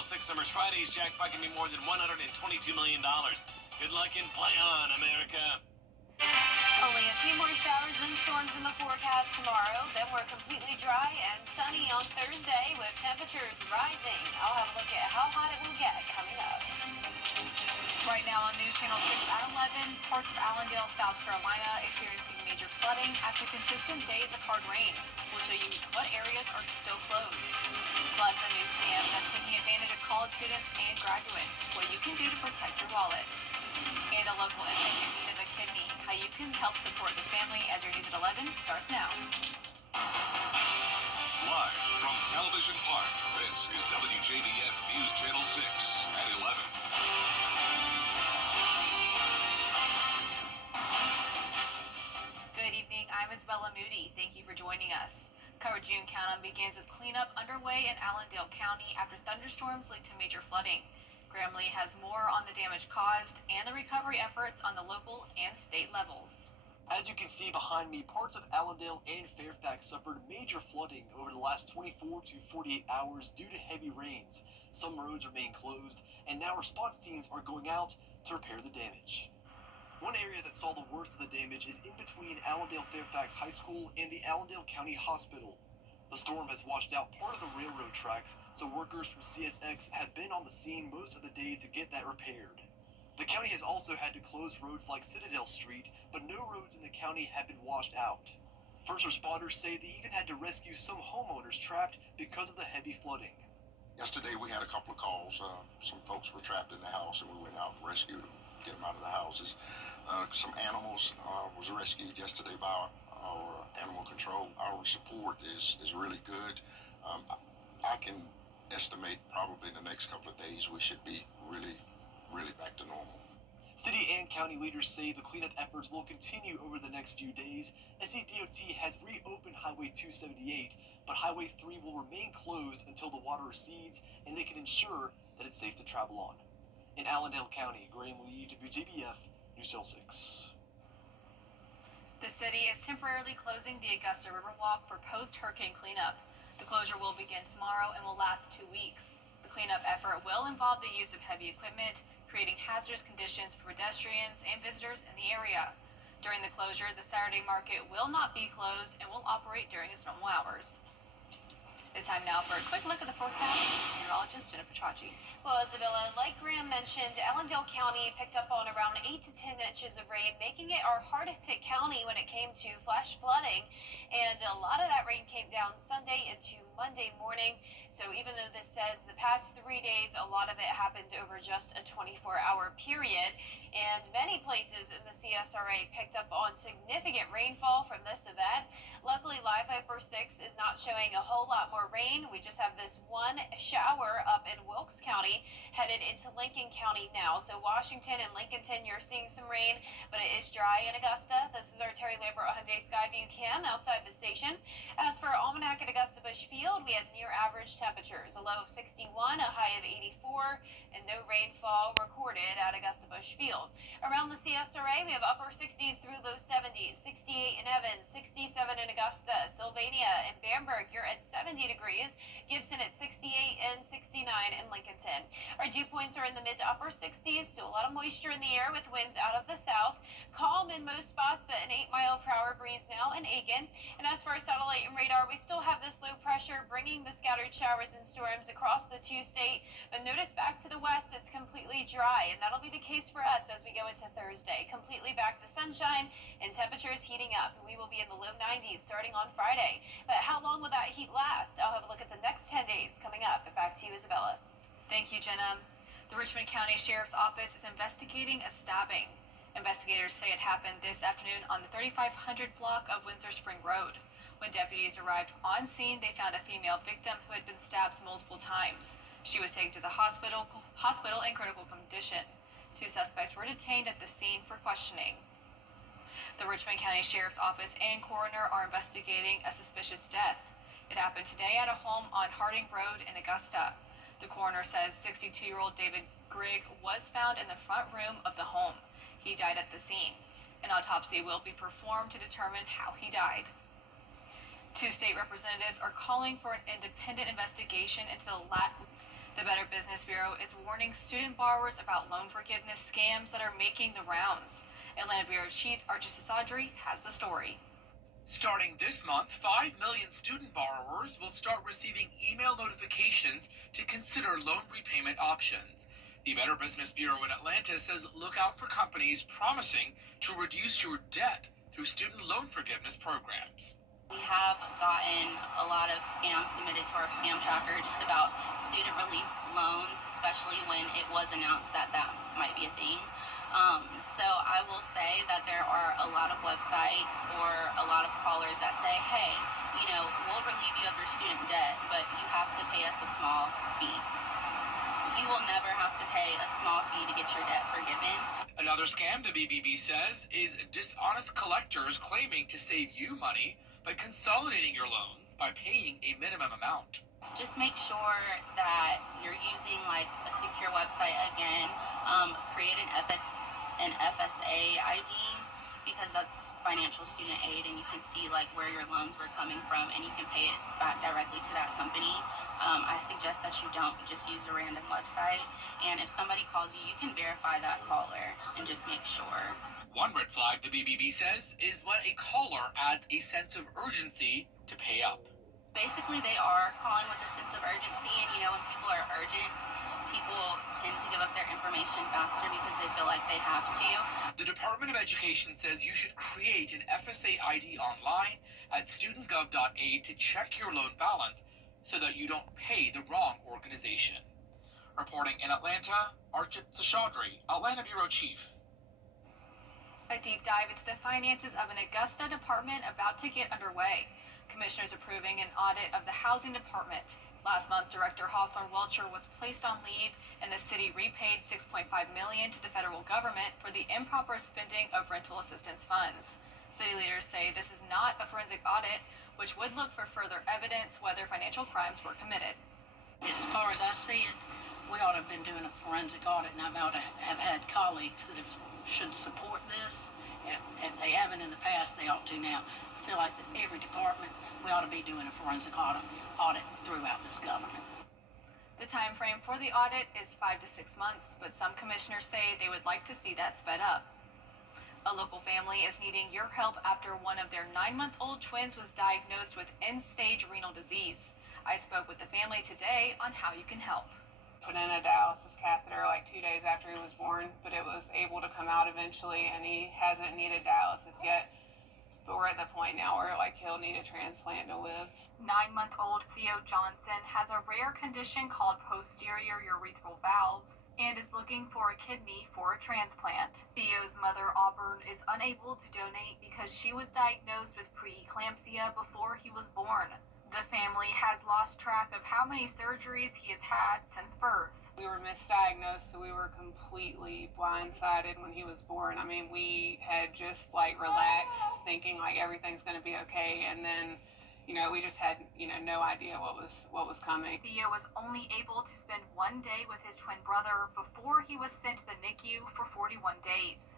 Six Summers Friday's jackpot can be more than $122 million. Good luck and play on, America. Only a few more showers and storms in the forecast tomorrow. Then we're completely dry and sunny on Thursday with temperatures rising. I'll have a look at how hot it will get coming up. Right now on News Channel 6 at 11, parts of Allendale, South Carolina experiencing major flooding after consistent days of hard rain. We'll show you what areas are still closed. Plus, a new scam that's taking advantage of college students and graduates. What you can do to protect your wallet. And a local inmate in need of a kidney. How you can help support the family as your News at 11 starts now. Live from Television Park, this is WJBF News Channel 6 at 11. Good evening, I'm Isabella Moody. Thank you for joining us. Coverage June Countdown begins with cleanup underway in Allendale County after thunderstorms lead to major flooding. Graham Lee has more on the damage caused and the recovery efforts on the local and state levels. As you can see behind me, parts of Allendale and Fairfax suffered major flooding over the last 24 to 48 hours due to heavy rains. Some roads remain closed, and now response teams are going out to repair the damage. One area that saw the worst of the damage is in between Allendale Fairfax High School and the Allendale County Hospital. The storm has washed out part of the railroad tracks, so workers from CSX have been on the scene most of the day to get that repaired. The county has also had to close roads like Citadel Street, but no roads in the county have been washed out. First responders say they even had to rescue some homeowners trapped because of the heavy flooding. Yesterday we had a couple of calls. Some folks were trapped in the house and we went out and rescued them, get them out of the houses. Some animals was rescued yesterday by our animal control. Our support is really good. I can estimate probably in the next couple of days we should be really back to normal. City and county leaders say the cleanup efforts will continue over the next few days. SCDOT has reopened Highway 278, but Highway 3 will remain closed until the water recedes and they can ensure that it's safe to travel on. In Allendale County, Graham Lee, WJBF, News Channel 6. The city is temporarily closing the Augusta Riverwalk for post-hurricane cleanup. The closure will begin tomorrow and will last 2 weeks. The cleanup effort will involve the use of heavy equipment, creating hazardous conditions for pedestrians and visitors in the area. During the closure, the Saturday market will not be closed and will operate during its normal hours. It's time now for a quick look at the forecast with meteorologist Jennifer Chachi. Well, Isabella, like Graham mentioned, Allendale County picked up on around 8 to 10 inches of rain, making it our hardest hit county when it came to flash flooding. And a lot of that rain came down Sunday into Monday morning. So even though this says the past 3 days, a lot of it happened over just a 24-hour period. And many places in the CSRA picked up on significant rainfall from this event. Luckily, Live Viper 6 is not showing a whole lot more rain. We just have this one shower up in Wilkes County headed into Lincoln County now. So Washington and Lincolnton, you're seeing some rain, but it is dry in Augusta. This is our Terry Lambert Hyundai Skyview cam outside the station. As for Almanac at Augusta Busch Field, we had near average temperatures, a low of 61, a high of 84, and no rainfall recorded at Augusta Busch Field. Around the CSRA, we have upper 60s through low 70s, 68 in Evans, 67 in Augusta, Sylvania, and Bamberg, you're at 70 degrees, Gibson at 68 and 69 in Lincolnton. Our dew points are in the mid to upper 60s, so a lot of moisture in the air with winds out of the south. Calm in most spots, but an 8-mile-per-hour breeze now in Aiken. And as for our satellite and radar, we still have this low pressure bringing the scattered showers and storms across the two-state. But notice back to the west, it's completely dry, and that'll be the case for us as we go into Thursday. Completely back to sunshine and temperatures heating up. We will be in the low 90s starting on Friday. But how long will that heat last? I'll have a look at the next 10 days coming up. Back to you, Isabella. Thank you, Jenna. The Richmond County Sheriff's Office is investigating a stabbing. Investigators say it happened this afternoon on the 3500 block of Windsor Spring Road. When deputies arrived on scene, they found a female victim who had been stabbed multiple times. She was taken to the hospital in critical condition. 2 suspects were detained at the scene for questioning. The Richmond County Sheriff's Office and coroner are investigating a suspicious death. It happened today at a home on Harding Road in Augusta. The coroner says 62-year-old David Grigg was found in the front room of the home. He died at the scene. An autopsy will be performed to determine how he died. 2 state representatives are calling for an independent investigation into The Better Business Bureau is warning student borrowers about loan forgiveness scams that are making the rounds. Atlanta Bureau Chief Archie Sasadri has the story. Starting this month, 5 million student borrowers will start receiving email notifications to consider loan repayment options. The Better Business Bureau in Atlanta says look out for companies promising to reduce your debt through student loan forgiveness programs. We have gotten a lot of scams submitted to our scam tracker just about student relief loans, especially when it was announced that that might be a thing. So I will say that there are a lot of websites or a lot of callers that say, hey, we'll relieve you of your student debt, but you have to pay us a small fee. You will never have to pay a small fee to get your debt forgiven. Another scam, the BBB says, is dishonest collectors claiming to save you money by consolidating your loans by paying a minimum amount. Just make sure that you're using like a secure website again. Create an FSA ID because that's financial student aid, and you can see like where your loans were coming from, and you can pay it back directly to that company. I suggest that you don't just use a random website, and if somebody calls you, you can verify that caller and just make sure. One red flag, the BBB says, is when a caller adds a sense of urgency to pay up. Basically, they are calling with a sense of urgency, and when people are urgent, people tend to give up their information faster because they feel like they have to. The Department of Education says you should create an FSA ID online at studentgov.aid to check your loan balance so that you don't pay the wrong organization. Reporting in Atlanta, Archit Seshadri, Atlanta Bureau Chief. A deep dive into the finances of an Augusta department about to get underway. Commissioners approving an audit of the housing department. Last month, Director Hawthorne Welcher was placed on leave, and the city repaid $6.5 million to the federal government for the improper spending of rental assistance funds. City leaders say this is not a forensic audit, which would look for further evidence whether financial crimes were committed. As far as I see it, we ought to have been doing a forensic audit, and I ought to have had colleagues that should support this. If they haven't in the past, they ought to now. I feel like that every department, we ought to be doing a forensic audit throughout this government. The time frame for the audit is 5 to 6 months, but some commissioners say they would like to see that sped up. A local family is needing your help after one of their 9-month-old twins was diagnosed with end-stage renal disease. I spoke with the family today on how you can help. Put in a dialysis catheter like 2 days after he was born, but it was able to come out eventually, and he hasn't needed dialysis yet. But we're at the point now where he'll need a transplant to live. 9-month-old Theo Johnson has a rare condition called posterior urethral valves and is looking for a kidney for a transplant. Theo's mother, Auburn, is unable to donate because she was diagnosed with preeclampsia before he was born. The family has lost track of how many surgeries he has had since birth. We were misdiagnosed, so we were completely blindsided when he was born. I mean, we had just relaxed, thinking everything's going to be okay, and then, we just had, no idea what was coming. Theo was only able to spend 1 day with his twin brother before he was sent to the NICU for 41 days,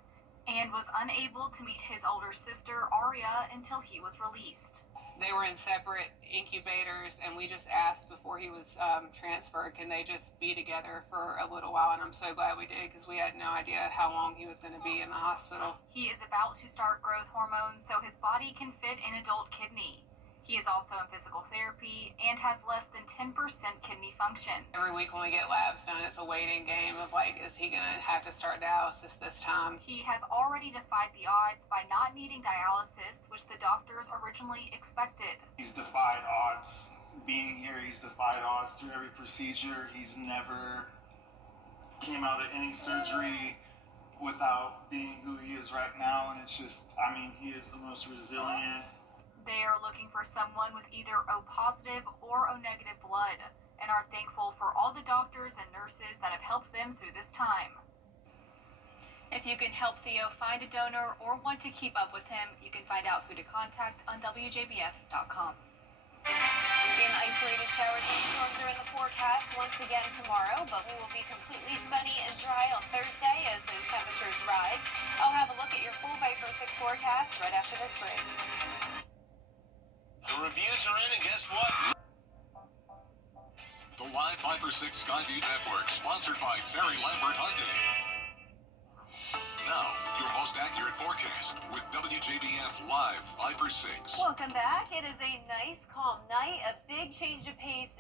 and was unable to meet his older sister, Aria, until he was released. They were in separate incubators, and we just asked before he was transferred, can they just be together for a little while? And I'm so glad we did, because we had no idea how long he was going to be in the hospital. He is about to start growth hormones so his body can fit an adult kidney. He is also in physical therapy and has less than 10% kidney function. Every week when we get labs done, it's a waiting game of is he going to have to start dialysis this time? He has already defied the odds by not needing dialysis, which the doctors originally expected. He's defied odds. Being here, he's defied odds through every procedure. He's never came out of any surgery without being who he is right now. And it's just, he is the most resilient. They are looking for someone with either O positive or O negative blood, and are thankful for all the doctors and nurses that have helped them through this time. If you can help Theo find a donor or want to keep up with him, you can find out who to contact on WJBF.com. Again, isolated showers and storms are in the forecast once again tomorrow, but we will be completely sunny and dry on Thursday as those temperatures rise. I'll have a look at your full Vapor 6 forecast right after this break. The reviews are in, and guess what? The Live 5/6 Skyview Network, sponsored by Terry Lambert Hyundai. Now, your most accurate forecast with WJBF Live 5/6. Welcome back. It is a nice, calm night. A big change of pace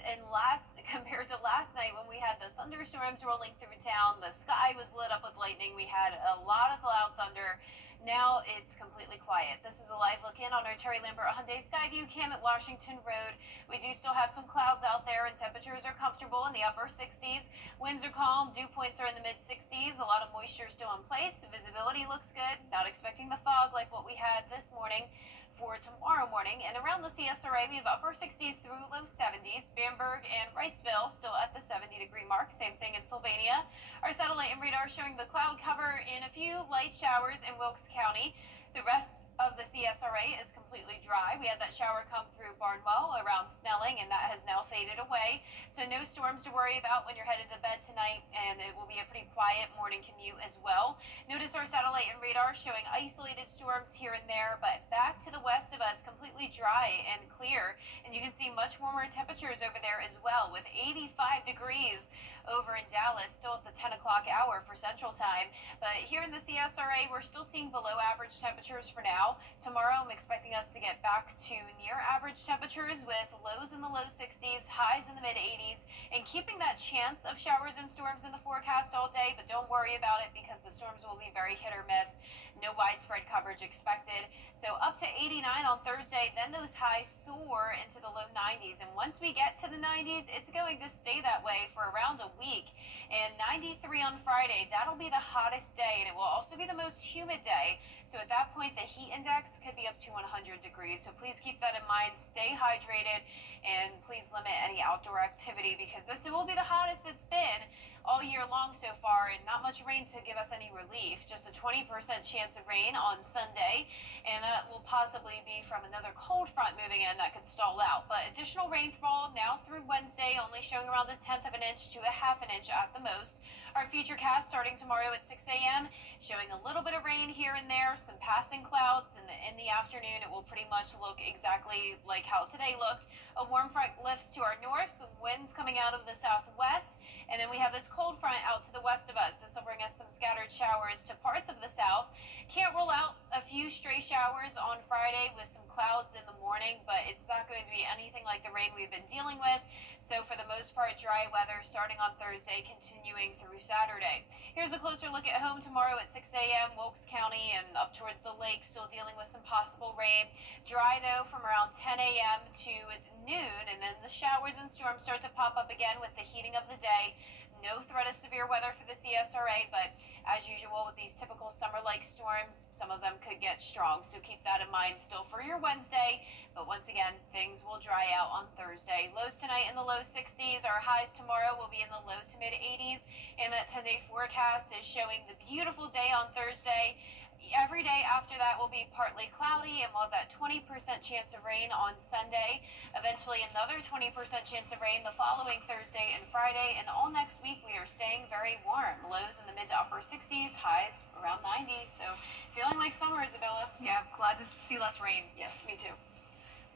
compared to last night when we had the thunderstorms rolling through town. The sky was lit up with lightning. We had a lot of loud thunder. Now it's completely quiet. This is a live look in on our Terry Lambert Hyundai Skyview cam at Washington Road. We do still have some clouds out there, and temperatures are comfortable in the upper 60s. Winds are calm. Dew points are in the mid 60s. A lot of moisture still in place. Visibility looks good. Not expecting the fog like what we had this morning. For tomorrow morning, and around the CSRA, we have upper 60s through low 70s. Bamberg and Wrightsville still at the 70-degree mark. Same thing in Sylvania. Our satellite and radar showing the cloud cover in a few light showers in Wilkes County. The rest of the CSRA is completely dry. We had that shower come through Barnwell around Snelling, and that has now faded away. So no storms to worry about when you're headed to bed tonight, and it will be a pretty quiet morning commute as well. Notice our satellite and radar showing isolated storms here and there, but back to the west of us, completely dry and clear. And you can see much warmer temperatures over there as well, with 85 degrees over in Dallas, still at the 10 o'clock hour for Central Time. But here in the CSRA, we're still seeing below average temperatures for now. Tomorrow, I'm expecting us to get back to near average temperatures with lows in the low 60s, highs in the mid 80s, and keeping that chance of showers and storms in the forecast all day. But don't worry about it because the storms will be very hit or miss. No widespread coverage expected. So up to 89 on Thursday, then those highs soar into the low 90s. And once we get to the 90s, it's going to stay that way for around a week. And 93 on Friday, that'll be the hottest day, and it will also be the most humid day. So at that point, the heat index could be up to 100 degrees. So please keep that in mind. Stay hydrated, and please limit any outdoor activity because this will be the hottest it's been all year long so far, and not much rain to give us any relief. Just a 20% chance of rain on Sunday, and that will possibly be from another cold front moving in that could stall out. But additional rainfall now through Wednesday, only showing around a 1/10 of an inch to a 1/2 inch at the most. Our futurecast starting tomorrow at 6 a.m. showing a little bit of rain here and there, some passing clouds, and in the afternoon it will pretty much look exactly like how today looked. A warm front lifts to our north, some winds coming out of the southwest, and then we have this cold front out to the west of us. This will bring us some scattered showers to parts of the south. Can't rule out a few stray showers on Friday with some clouds in the morning, but it's not going to be anything like the rain we've been dealing with. So for the most part, dry weather starting on Thursday, continuing through Saturday. Here's a closer look at home tomorrow at 6 a.m. Wilkes County and up towards the lake, still dealing with some possible rain. Dry though from around 10 a.m. to noon, and then the showers and storms start to pop up again with the heating of the day. No threat of severe weather for the CSRA, but as usual with these typical summer-like storms, some of them could get strong. So keep that in mind still for your Wednesday. But once again, things will dry out on Thursday. Lows tonight in the low 60s. Our highs tomorrow will be in the low to mid 80s. And that 10-day forecast is showing the beautiful day on Thursday. Every day after that will be partly cloudy, and we'll have that 20% chance of rain on Sunday. Eventually another 20% chance of rain the following Thursday and Friday, and all next week we are staying very warm. Lows in the mid to upper 60s, highs around 90. So feeling like summer, Isabella. Yeah, glad to see less rain. Yes, me too.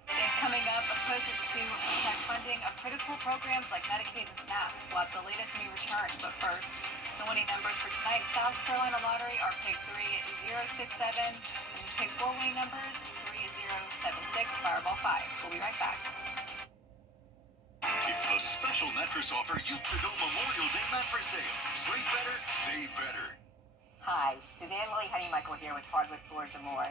And coming up, a push to protect funding of critical programs like Medicaid and SNAP. We'll have the latest when we return, but first, the winning numbers for tonight's South Carolina lottery are pick 3067 and pick 4 winning numbers 3076, Fireball 5. We'll be right back. It's the special mattress offer Youth-to-Go Memorial Day mattress sale. Sleep better, save better. Hi, Suzanne Lily Honeymichael here with Hardwood Floors and More.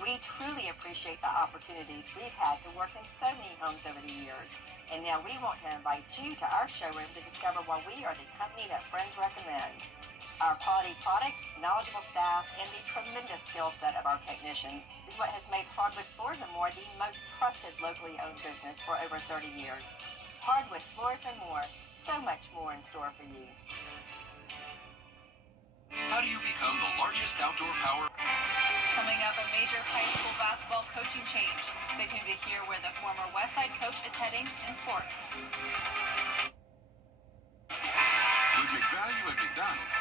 We truly appreciate the opportunities we've had to work in so many homes over the years. And now we want to invite you to our showroom to discover why we are the company that friends recommend. Our quality products, knowledgeable staff, and the tremendous skill set of our technicians is what has made Hardwood Floors and More the most trusted locally owned business for over 30 years. Hardwood Floors and More, so much more in store for you. How do you become the largest outdoor power? Coming up, a major high school basketball coaching change. Stay tuned to hear where the former Westside coach is heading in sports. With McValue at McDonald's,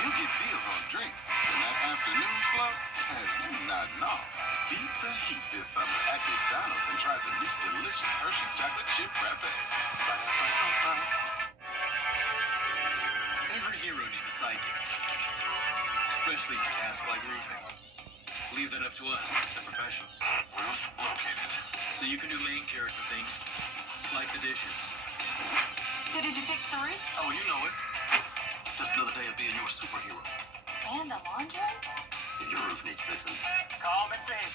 you get deals on drinks, and that afternoon flow has you nodding off. Beat the heat this summer at McDonald's and try the new delicious Hershey's chocolate chip frappe. like it. Especially for tasks like roofing. Leave that up to us, the professionals. Well, located. So you can do main character things, like the dishes. So did you fix the roof? Oh, you know it. Just another day of being your superhero. And the laundry? Your roof needs fixing. Call Mr. Hicks.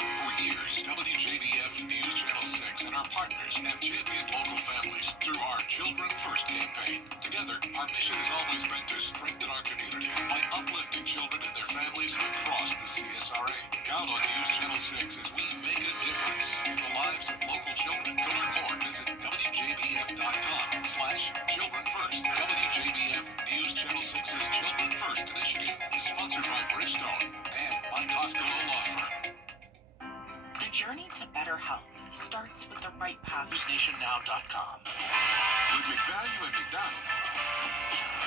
For years, WJBF News Channel 6 and our partners have championed local families through our Children First campaign. Together, our mission has always been to strengthen our community by uplifting children and their families across the CSRA. Count on News Channel 6 as we make a difference in the lives of local children. To learn more, visit WJBF.com/Children First. WJBF News Channel 6's Children First initiative is sponsored by Bridgestone and by Costello Law Firm. The journey to better health starts with the right path. NewsNationNow.com. With McValue at McDonald's,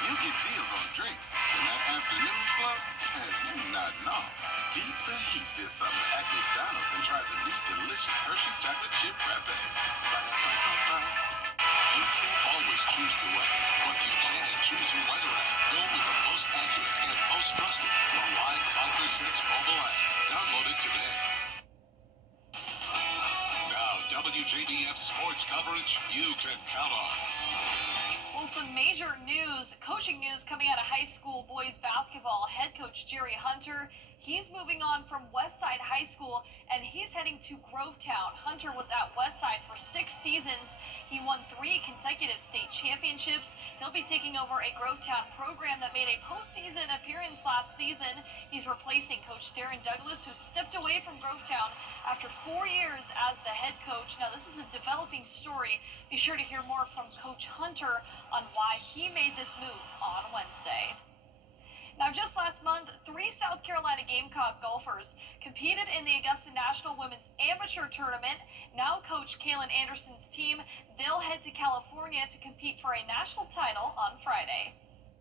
you get deals on drinks, and that afternoon flow has you nodding off. Beat the heat this summer at McDonald's and try the new delicious Hershey's chocolate chip frappe. You can't always choose the weather, but you can choose your weather app. Go with the most accurate and most trusted Live 5% mobile app. Download it today. Now, WJBF sports coverage you can count on. Well, some major news, coaching news coming out of high school boys basketball. Head coach Jerry Hunter, he's moving on from Westside High School and he's heading to Grovetown. Hunter was at Westside for 6 seasons. He won 3 consecutive state championships. He'll be taking over a Grovetown program that made a postseason appearance last season. He's replacing Coach Darren Douglas, who stepped away from Grovetown after 4 years as the head coach. Now, this is a developing story. Be sure to hear more from Coach Hunter on why he made this move on Wednesday. Now, just last month, 3 South Carolina Gamecock golfers competed in the Augusta National Women's Amateur Tournament. Now, Coach Kaylin Anderson's team, they'll head to California to compete for a national title on Friday.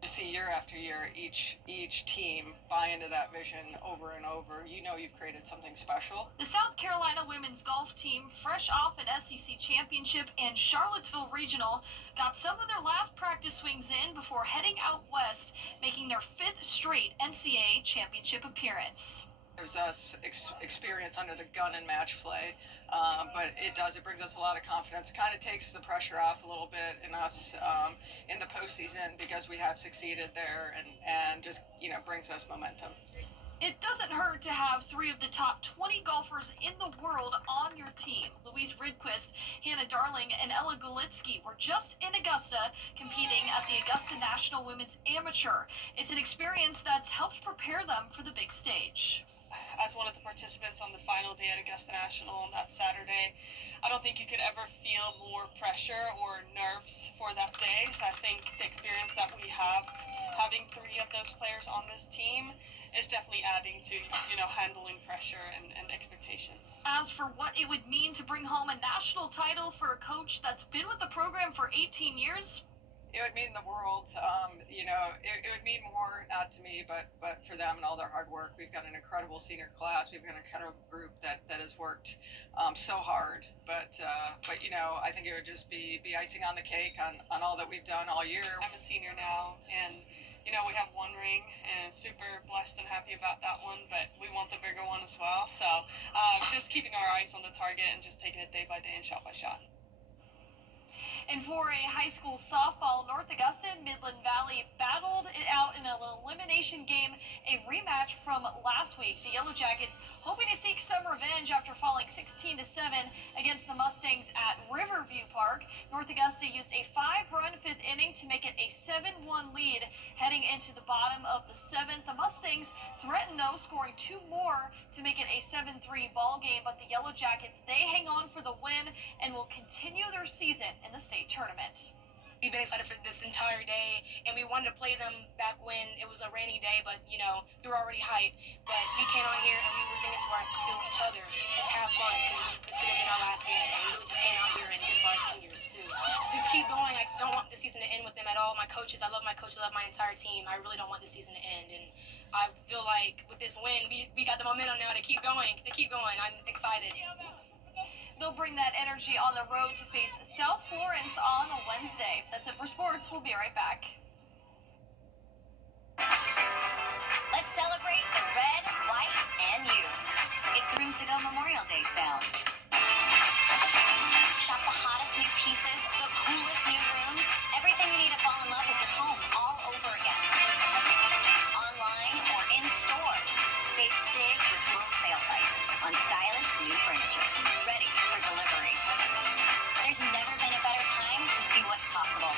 To see year after year each team buy into that vision over and over, you know you've created something special. The South Carolina women's golf team, fresh off an SEC championship and Charlottesville Regional, got some of their last practice swings in before heading out west, making their 5th straight NCAA championship appearance. Gives us experience under the gun in match play, but it brings us a lot of confidence. Kind of takes the pressure off a little bit in us in the postseason because we have succeeded there, and just brings us momentum. It doesn't hurt to have 3 of the top 20 golfers in the world on your team. Louise Ridquist, Hannah Darling, and Ella Golitsky were just in Augusta competing at the Augusta National Women's Amateur. It's an experience that's helped prepare them for the big stage. As one of the participants on the final day at Augusta National on that Saturday, I don't think you could ever feel more pressure or nerves for that day. So I think the experience that we have, having 3 of those players on this team, is definitely adding to, handling pressure and expectations. As for what it would mean to bring home a national title for a coach that's been with the program for 18 years, it would mean the world. It would mean more, not to me, but for them and all their hard work. We've got an incredible senior class. We've got an incredible group that has worked so hard. But I think it would just be icing on the cake on all that we've done all year. I'm a senior now, and we have 1 ring, and super blessed and happy about that one, but we want the bigger one as well. So just keeping our eyes on the target and just taking it day by day and shot by shot. And for a high school softball, North Augusta and Midland Valley battled it out in an elimination game, a rematch from last week. The Yellow Jackets hoping to seek some revenge after falling 16-7 against the Mustangs at Riverview Park. North Augusta used a 5-run 5th inning to make it a 7-1 lead heading into the bottom of the 7th. The Mustangs threatened, though, scoring 2 more to make it a 7-3 ball game, but the Yellow Jackets, they hang on for the win and will continue their season in the state tournament. We've been excited for this entire day, and we wanted to play them back when it was a rainy day, but we were already hyped. But we came out here and we were thinking to each other, let's have fun, because this could have been our last game. And we really just came out here and did for our seniors too. Just keep going. I don't want the season to end with them at all. My coaches, I love my coaches, I love my entire team. I really don't want the season to end, and I feel like with this win, we got the momentum now to keep going. I'm excited. They'll bring that energy on the road to face South Florence on Wednesday. That's it for sports. We'll be right back. Let's celebrate the red, white, and you. It's the Rooms to Go Memorial Day sale. Shop the hottest new pieces, the coolest new rooms, everything you need to fall in love with your home all over again. Online or in store. Save big with low sale prices on stylish new furniture. Ready for delivery. There's never been a better time to see what's possible.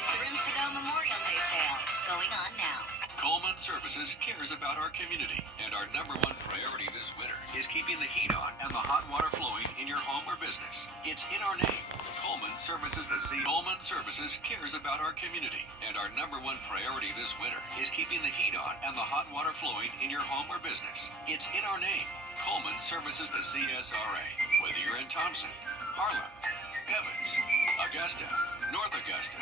It's the Rooms to Go Memorial Day sale going on now. Coleman Services cares about our community, and our #1 priority this winter is keeping the heat on and the hot water flowing in your home or business. It's in our name. Coleman Services Coleman Services cares about our community, and our #1 priority this winter is keeping the heat on and the hot water flowing in your home or business. It's in our name. Coleman Services the CSRA. Whether you're in Thompson, Harlem, Evans, Augusta, North Augusta,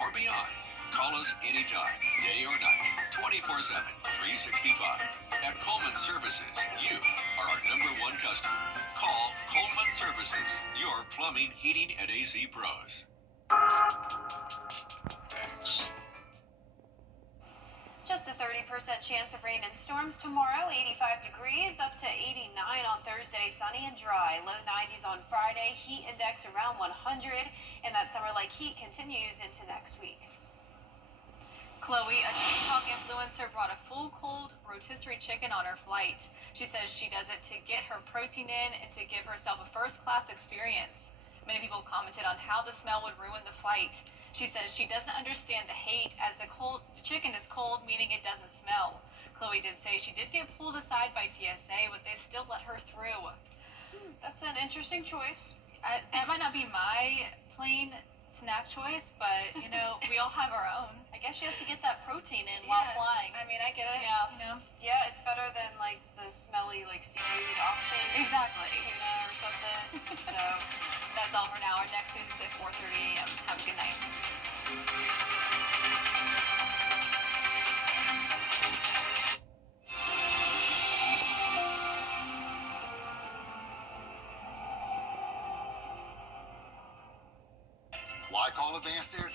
or beyond. Call us anytime, day or night, 24/7, 365. At Coleman Services, you are our #1 customer. Call Coleman Services, your plumbing, heating, and AC pros. Thanks. Just a 30% chance of rain and storms tomorrow, 85 degrees, up to 89 on Thursday, sunny and dry. Low 90s on Friday, heat index around 100, and that summer-like heat continues into next week. Chloe, a TikTok influencer, brought a full cold rotisserie chicken on her flight. She says she does it to get her protein in and to give herself a first-class experience. Many people commented on how the smell would ruin the flight. She says she doesn't understand the hate as the chicken is cold, meaning it doesn't smell. Chloe did say she did get pulled aside by TSA, but they still let her through. That's an interesting choice. That might not be my plain snack choice, but you know, we all have our own. I guess she has to get that protein in while flying. I mean, I get it. Yeah. You know? Yeah, it's better than like the smelly like seafood option. Exactly. Tuna or something. So that's all for now. Our next news is at 4:30 a.m. Have a good night. Why call Advanced Air